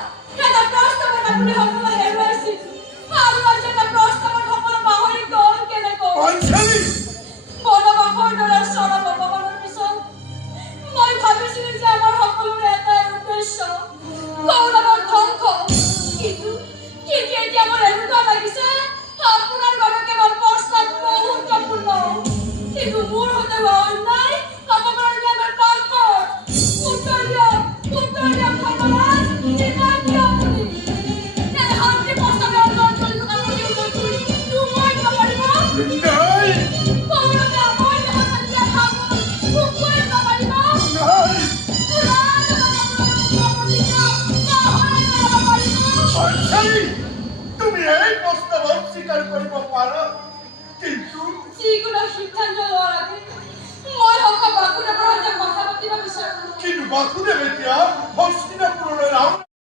এটা প্ৰস্তাৱত আপুনি সকলো হেৰুৱাইছিল আৰু আজি এটা প্ৰস্তাৱত সকলো পাহৰি গ'ল কেনেকৈ অঞ্জলি বনবাসৰ দৰে চৰা ভগৱানৰ পিছত মই ভাবিছিলো যে আমাৰ সকলোৰে এটাই উদ্দেশ্য কৌৰৱৰ ধ্বংস কিন্তু এতিয়া মোৰ এনেকুৱা লাগিছে আপোনাৰ বাবে কেৱল প্ৰস্তাৱ মুহূৰ্তপূৰ্ণ কিন্তু মোৰ সৈতে হোৱা অন্যায় আপোনাৰ বাবে পাল্পৰ উত্তৰ দিয়ক ভগৱান কিমান দিয়ক আপুনি এই শান্তি প্ৰস্তাৱে অঞ্জলি আপুনি উত্তৰটো মই দিব পাৰিব নাই কৌৰৱে আমাৰ দেহত থাকিলে খাব কৰি দিব পাৰিব অঞ্জলি তুমি এই প্ৰস্তাৱ স্বীকাৰ কৰিব পাৰা কিন্তু যিকোনো সিদ্ধান্ত লোৱাৰ আগে মই বাসুদেৱৰ সৈতে কথা পাতিব বিচাৰোঁ বাসুদেৱ এতিয়া হস্তিনাপুৰলৈ ৰাওনা